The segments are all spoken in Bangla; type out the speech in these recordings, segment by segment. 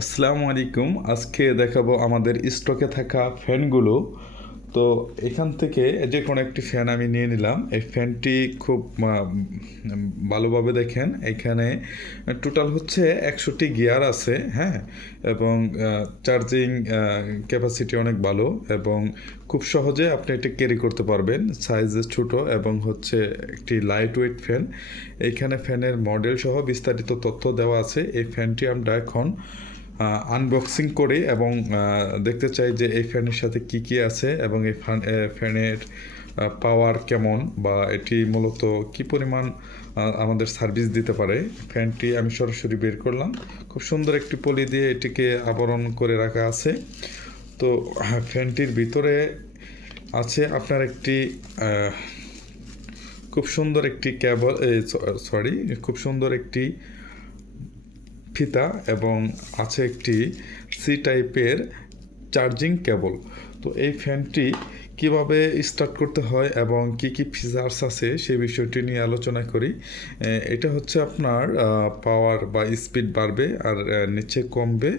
আসসালামু আলাইকুম। আজকে দেখাবো আমাদের স্টকে থাকা ফ্যানগুলো। তো এখান থেকে যে কোনো একটি ফ্যান আমি নিয়ে নিলাম। এই ফ্যানটি খুব ভালোভাবে দেখেন, এখানে টোটাল হচ্ছে 100টি গিয়ার আছে, হ্যাঁ, এবং চার্জিং ক্যাপাসিটি অনেক ভালো এবং খুব সহজে আপনি এটা ক্যারি করতে পারবেন। সাইজে ছোট এবং হচ্ছে একটি লাইট ওয়েট ফ্যান। এইখানে ফ্যানের মডেল সহ বিস্তারিত তথ্য দেওয়া আছে। এই ফ্যানটি আমরা এখন আনবক্সিং করি এবং দেখতে চাই যে এই ফ্যানের সাথে কি কি আছে এবং এই ফ্যানের পাওয়ার কেমন বা এটি মূলত কি পরিমাণ আমাদের সার্ভিস দিতে পারে। ফ্যানটি আমি সরাসরি বের করলাম, খুব সুন্দর একটি পলি দিয়ে এটিকে আবরণ করে রাখা আছে। তো ফ্যানটির ভিতরে আছে আপনার একটি খুব সুন্দর একটি কেবল, খুব সুন্দর একটি ফিতা এবং আছে একটি সি টাইপের চার্জিং কেবল। তো এই ফ্যানটি কিভাবে স্টার্ট করতে হয় এবং কি কি ফিচার্স আছে সেই বিষয়টি নিয়ে আলোচনা করি। এটা হচ্ছে আপনার পাওয়ার বা স্পিড বাড়বে আর নিচে কমবে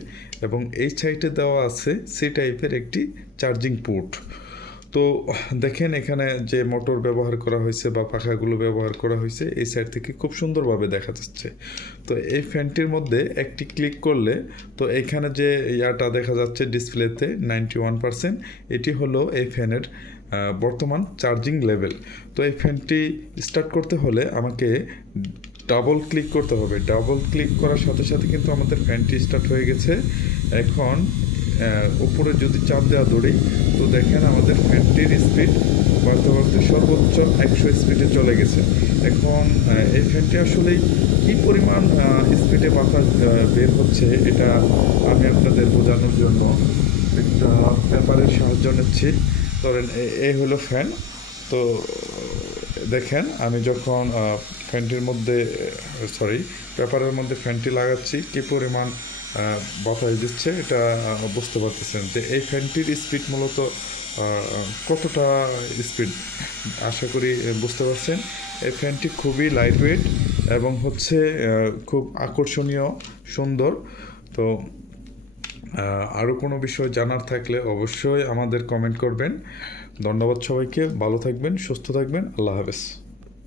এবং এই সাইডে দেওয়া আছে সি টাইপের একটি চার্জিং পোর্ট। তো দেখেন এখানে যে মোটর ব্যবহার করা হয়েছে বা পাখাগুলো ব্যবহার করা হয়েছে এই সাইড থেকে খুব সুন্দরভাবে দেখা যাচ্ছে। তো এই ফ্যানটির মধ্যে একটি ক্লিক করলে তো এখানে যে ইয়াটা দেখা যাচ্ছে ডিসপ্লেতে 91%, এটি হলো এই ফ্যানের বর্তমান চার্জিং লেভেল। তো এই ফ্যানটি স্টার্ট করতে হলে আমাকে ডাবল ক্লিক করতে হবে। ডাবল ক্লিক করার সাথে সাথে কিন্তু আমাদের ফ্যানটি স্টার্ট হয়ে গেছে। এখন উপরে যদি চাপ দেওয়া দৌড়ি তো দেখেন আমাদের ফ্যানটির স্পিড বাড়তে বাড়তে সর্বোচ্চ 100 স্পিডে চলে গেছে। এখন এই ফ্যানটি আসলে কি পরিমাণ স্পিডে বাতাস বের হচ্ছে এটা আমি আপনাদের বোঝানোর জন্য একটা পেপারের সাহায্য নিচ্ছি। ধরেন এই হলো ফ্যান। তো দেখেন আমি যখন ফ্যানটির মধ্যে পেপারের মধ্যে ফ্যানটি লাগাচ্ছি কী পরিমাণ বাতাস দিচ্ছে এটা বুঝতে পারতেছেন যে এই ফ্যানটির স্পিড মূলত কতটা স্পিড আশা করি বুঝতে পারছেন। এই ফ্যানটি খুবই লাইট ওয়েট এবং হচ্ছে খুব আকর্ষণীয়, সুন্দর। তো আরও কোনো বিষয় জানার থাকলে অবশ্যই আমাদের কমেন্ট করবেন। ধন্যবাদ সবাইকে, ভালো থাকবেন, সুস্থ থাকবেন, আল্লাহ হাফেজ।